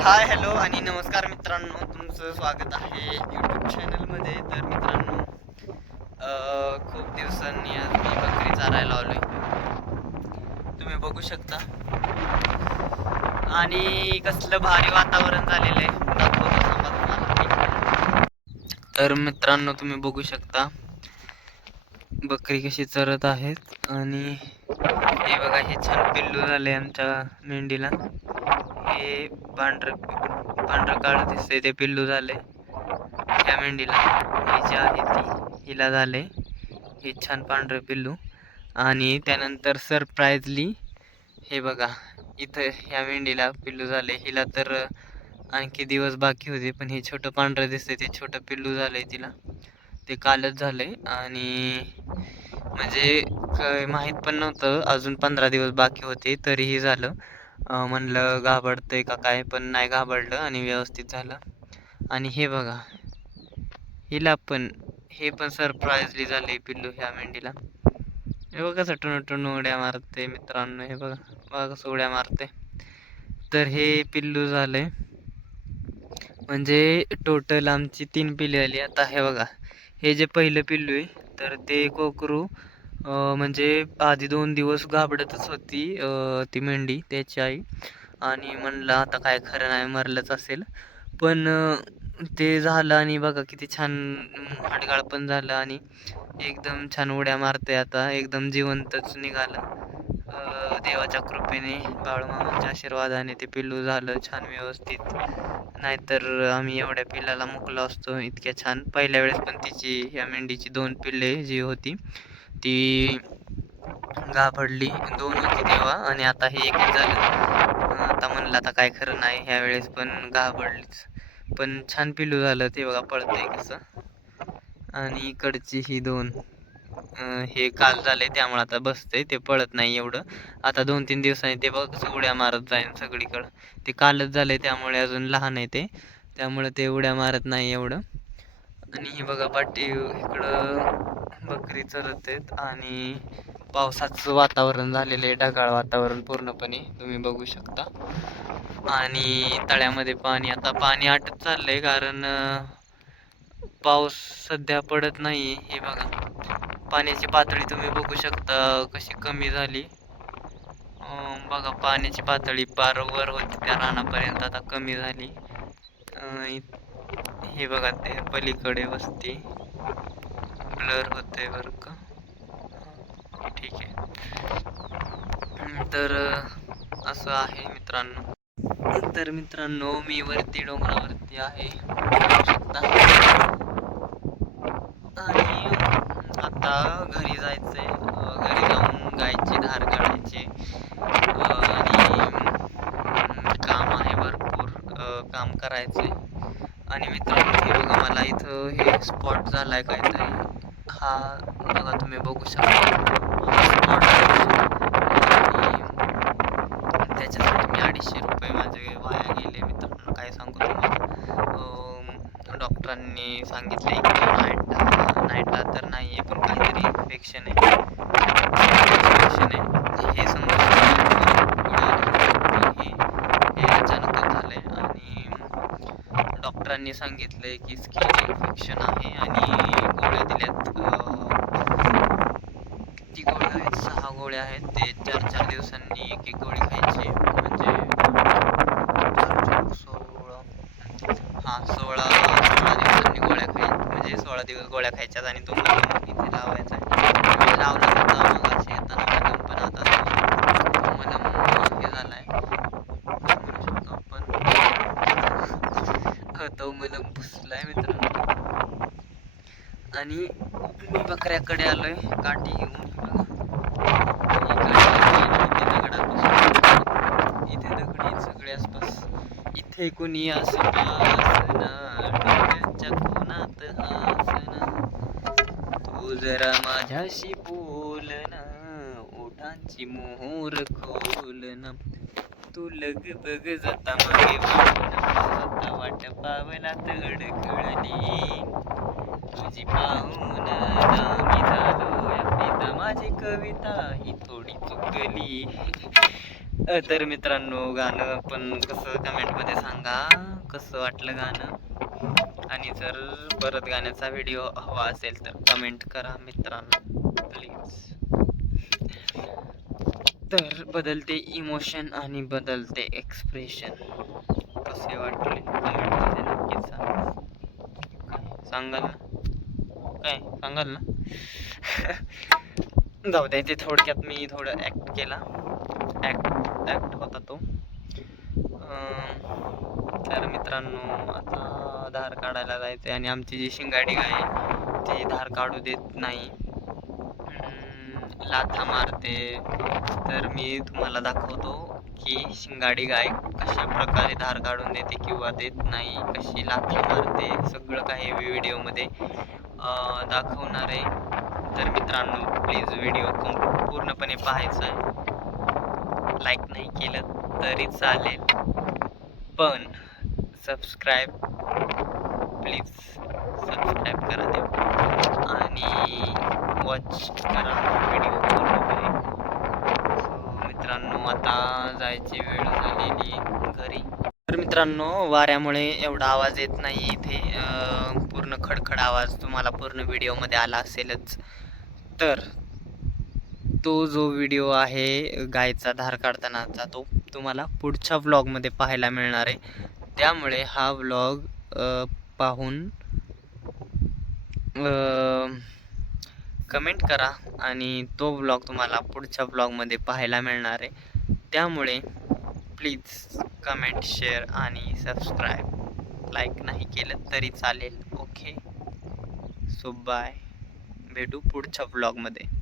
Hi hello आणि नमस्कार मित्रांनो तुमचं स्वागत आहे यूट्यूब चॅनलमध्ये तर मित्रांनो खूप दिवसांनी आज मी बकरी चारायला आलोय. तुम्ही बघू शकता. आणि कसलं भारी वातावरण झालेलं आहे. दाखवतो तर मित्रांनो तुम्ही बघू शकता बकरी कशी चरत आहेत. आणि हे बघा हे छान पिल्लू झाले आमच्या मेंढीला. हे पांढरं पांढरं काळ दिसतंय ते पिल्लू झाले ह्या मेंढीला. ही जी आहे ती हिला झाले हे छान पांढरं पिल्लू. आणि त्यानंतर सरप्राईजली हे बघा इथं ह्या मेंढीला पिल्लू झाले हिला तर आणखी दिवस बाकी होते पण हे छोटं पांढरं दिसतंय ते छोटं पिल्लू झालं आहे तिला. ते कालच झालं आहे आणि म्हणजे काय माहीत पण नव्हतं अजून पंधरा दिवस बाकी होते तरीही झालं. म्हणलं म्हणलं घाबरतंय का काय पण नाही घाबरलं आणि व्यवस्थित झालं. आणि हे बघा हिला पण हे पण सरप्राईजली झाले पिल्लू ह्या मेंढीला. हे बघा कसं टुणू टुणू उड्या मारते मित्रांनो हे बघा बघा कसं उड्या मारते तर हे पिल्लू झाले म्हणजे टोटल आमची तीन पिल्ले आली. आता हे बघा हे जे पहिलं पिल्लू आहे तर ते कोकरू म्हणजे आधी दोन दिवस घाबरतच होती ती मेंढी त्याची आई. आणि म्हणलं आता काय खरं नाही मरलंच असेल. पण ते झालं आणि बघा किती छान हाडगाळ पण झालं आणि एकदम छान उड्या मारते आता एकदम जिवंतच निघालं. देवाच्या कृपेने बाळूमामांच्या आशीर्वादाने ते पिल्लू झालं छान व्यवस्थित. नाहीतर आम्ही एवढ्या पिल्लाला मुकलो असतो इतक्या छान. पहिल्या वेळेस पण तिची या मेंढीची दोन पिल्ले जी होती ती घाबरली दोन होती तेव्हा आणि आता हे एकच झालं. आता म्हणलं आता काय खरं नाही ह्या वेळेस पण घाबरलीच. पण छान पिल्लू झालं ते बघा पळतंय कसं. आणि इकडची ही दोन हे काल झाले त्यामुळे आता बसतंय ते पळत नाही एवढं. आता दोन तीन दिवसांनी ते बघा कसं उड्या मारत जाईन सगळीकडं. ते कालच झाले त्यामुळे अजून लहान आहे ते. त्यामुळे ते उड्या मारत नाही एवढं. आणि हे बघा पाटी इकडं बकरी चरत आहेत आणि पावसाचं वातावरण झालेलं आहे ढगाळ वातावरण पूर्णपणे तुम्ही बघू शकता. आणि तळ्यामध्ये पाणी आता पाणी आटत चाललंय कारण पाऊस सध्या पडत नाही. हे बघा पाण्याची पातळी तुम्ही बघू शकता कशी कमी झाली. बघा पाण्याची पातळी पार वर होती त्या रानापर्यंत आता कमी झाली. हे बघा ते पलीकडे वस्ती. ब्लर होते बरं का. ठीक आहे. तर असं आहे मित्रांनो. तर मित्रांनो मी वरती डोंगरावरती आहे. शकता आणि आता घरी जायचंय. घरी जाऊन गायची धार काढायची. आणि काम आहे भरपूर. काम करायचंय. आणि मित्रांनो हे बघा मला इथं हे स्पॉट झाला आहे काहीतरी. हा बघा तुम्ही बघू शकता. स्पॉट आणि त्याच्यासाठी मी अडीचशे रुपये माझे वाया गेले मित्रांनो काय सांगू तुम्हाला. डॉक्टरांनी सांगितले की नाईट नाईटला तर नाही आहे पण काहीतरी इन्फेक्शन इन्फेक्शन आहे हे समजून हे हे अचानकच झालं आहे आणि डॉक्टरांनी सांगितलंय की स्किन इन्फेक्शन आहे आणि गोळ्या दिल्यात ती किती गोळ्या आहेत सहा गोळ्या आहेत ते चार चार दिवसांनी एक एक गोळी खायची. म्हणजे सोळा हां सोळा सोळा दिवसांनी गोळ्या खायच्या म्हणजे सोळा दिवस गोळ्या खायच्यात आणि तो मलम इथे लावायचा आहे. लावला होता मग असे येताना मलम पण आता तो मलम हे झालाय काय म्हणू शकतो आपण हा, तो पुसलाय मित्रांनो. आणि मी बकऱ्याकडे आलोय काठी घेऊन. इथे दगडी सगळे आसपास. इथे कोणी असं डोळ्याच्या कोणात हसना तू जरा माझ्याशी बोल ना ओठांची मोहर खोल ना. तू लग बग जाता मागे वाट पावला पावलात तुझी पाहून नामी झालो या पिता माझी कविता ही थोडी चुकली. तर मित्रांनो गाणं पण कसं कमेंटमध्ये सांगा. कसं वाटलं गाणं? आणि जर परत गाण्याचा व्हिडिओ हवा असेल तर कमेंट करा मित्रांनो प्लीज. तर बदलते इमोशन आणि बदलते एक्सप्रेशन. कसे वाटले कमेंटमध्ये नक्की सांगा सांगाल ना काय? सांगाल ना? जाऊ द्या ते थोडक्यात मी थोडं ॲक्ट केला. ॲक्ट ॲक्ट होता तो. तर मित्रांनो आता धार काढायला जायचं आहे आणि आमची जी शिंगाडी आहे, ती धार काढू देत नाही. लाथा मारते. तर मी तुम्हाला दाखवतो. की शिंगाडी गाय कशा प्रकारे धार काढून देते किंवा देत नाही कशी लाथी मारते सगळं काही व्हिडिओमध्ये दाखवणार आहे. तर मित्रांनो प्लीज व्हिडिओ पूर्णपणे पाहायचा आहे. लाईक नाही केलं तरी चालेल. पण सबस्क्राईब प्लीज सबस्क्राईब करा देऊ आणि वॉच करा व्हिडिओ पूर्णपणे. मित्रांनो आता जायची वेळ झालेली घरी. तर मित्रांनो वाऱ्यामुळे एवढा आवाज येत नाही इथे. पूर्ण खडखड आवाज तुम्हाला पूर्ण व्हिडिओमध्ये आला असेलच. तर तो जो व्हिडिओ आहे गायचा धार काढतानाचा तो तुम्हाला पुढच्या व्लॉगमध्ये पाहायला मिळणार आहे. त्यामुळे हा व्लॉग पाहून कमेंट करा आणि तो ब्लॉग तुम्हाला पुढच्या ब्लॉगमध्ये पाहायला मिळणार आहे. त्यामुळे प्लीज कमेंट शेअर आणि सबस्क्राईब लाईक नाही केलं तरी चालेल. ओके सो बाय भेटू पुढच्या ब्लॉगमध्ये